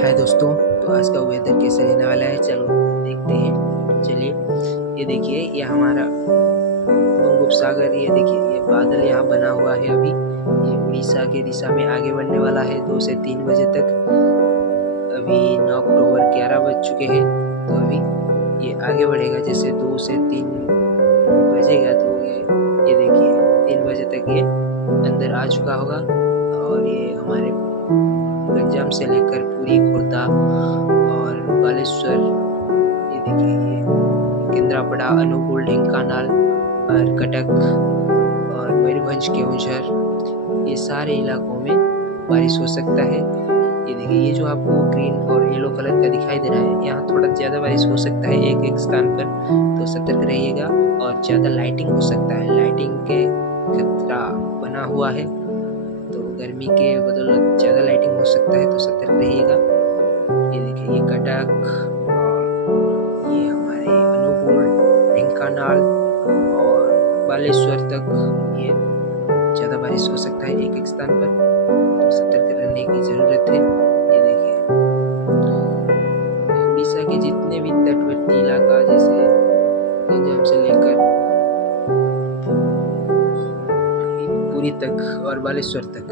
हाय दोस्तों। तो आज का वेदर कैसे रहने वाला है, चलो देखते हैं। चलिए, ये देखिए, ये हमारा बंगोपसागर, ये देखिए, ये बादल यहाँ बना हुआ है। अभी ये उड़ीसा के दिशा में आगे बढ़ने वाला है 2 से 3 बजे तक। अभी 9 अक्टूबर 11 बज चुके हैं। तो अभी ये आगे बढ़ेगा, जैसे 2 से 3 बजेगा तो ये देखिए 3 बजे तक ये अंदर आ चुका होगा। और ये हमारे गंजाम से लेकर पूरी, खुर्दा और बालेश्वर, ये देखिए, ये केंद्रापड़ा, अनुगुल, ढेंकानाल और कटक और मयूरभंज, केवंझर, ये सारे इलाकों में बारिश हो सकता है। ये देखिए, ये जो आपको ग्रीन और येलो कलर का दिखाई दे रहा है, यहाँ थोड़ा ज़्यादा बारिश हो सकता है एक एक स्थान पर, तो सतर्क रहिएगा। और ज़्यादा लाइटिंग हो सकता है, लाइटिंग के खतरा बना हुआ है, तो गर्मी के बदौलत ज़्यादा लाइटिंग हो सकता है, तो सतर्क रहिएगा। ये देखिए, ये कटक और ये हमारे अनुगुल, ढेंकानाल और बालेश्वर तक ये ज़्यादा बारिश हो सकता है एक एक स्थान पर, तो सतर्क रहने की ज़रूरत है। ये देखिए, उड़ीसा के जितने भी तटवर्ती इलाका, जैसे गंजाम से लेकर पुरी तक और बालेश्वर तक,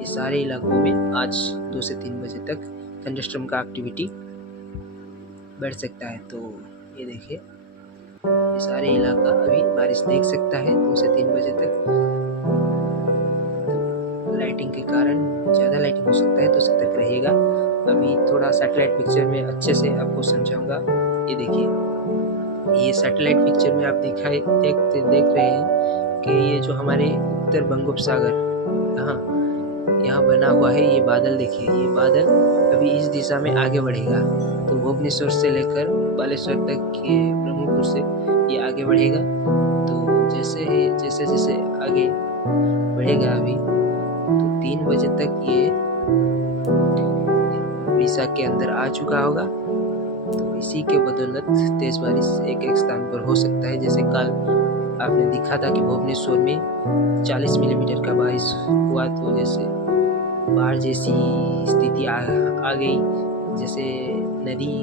ये सारे इलाकों में आज 2 से 3 बजे तक थंडरस्टॉर्म का एक्टिविटी बढ़ सकता है। तो ये देखिए, ये सारे इलाका अभी बारिश देख सकता है 2 से 3 बजे तक। लाइटिंग के कारण ज़्यादा लाइटिंग हो सकता है, तो सतर्क रहिएगा। अभी थोड़ा सैटेलाइट पिक्चर में अच्छे से आपको समझाऊंगा। ये देखिए, ये सैटेलाइट पिक्चर में आप देख रहे हैं कि ये जो हमारे उत्तर बंगोपसागर यहाँ यहाँ बना हुआ है, ये बादल देखिए, ये बादल अभी इस दिशा में आगे बढ़ेगा, तो भुवनेश्वर से लेकर बालेश्वर तक, ये ब्रह्मपुर से ये आगे बढ़ेगा। तो जैसे जैसे आगे बढ़ेगा अभी, तो 3 बजे तक ये उड़ीसा के अंदर आ चुका होगा। तो इसी के बदौलत तेज बारिश एक एक स्थान पर हो सकता है। जैसे कल आपने देखा था कि भुवनेश्वर में 40 मिलीमीटर का बारिश हुआ, तो जैसे बाढ़ जैसी स्थिति आ गई, जैसे नदी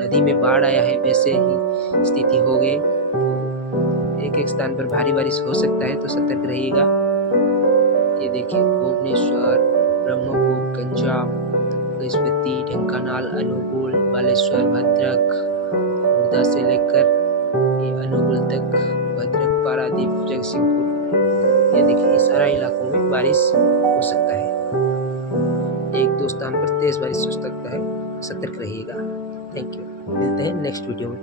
नदी में बाढ़ आया है वैसे ही स्थिति हो गई। तो एक एक स्थान पर भारी बारिश हो सकता है, तो सतर्क रहिएगा। ये देखिए, भुवनेश्वर, ब्रह्मपुर, गंजाम, गजपति, ढेंकानाल, अनुगुल, बालेश्वर, भद्रक, खुर्दा से लेकर ये अनुगुल तक, भद्रक, पारादीप, जगतसिंहपुर, ये देखिए, ये सारा इलाकों में बारिश हो सकता है। एक दो स्थान पर तेज बारिश हो सकता है, सतर्क रहिएगा। थैंक यू, मिलते हैं नेक्स्ट वीडियो में।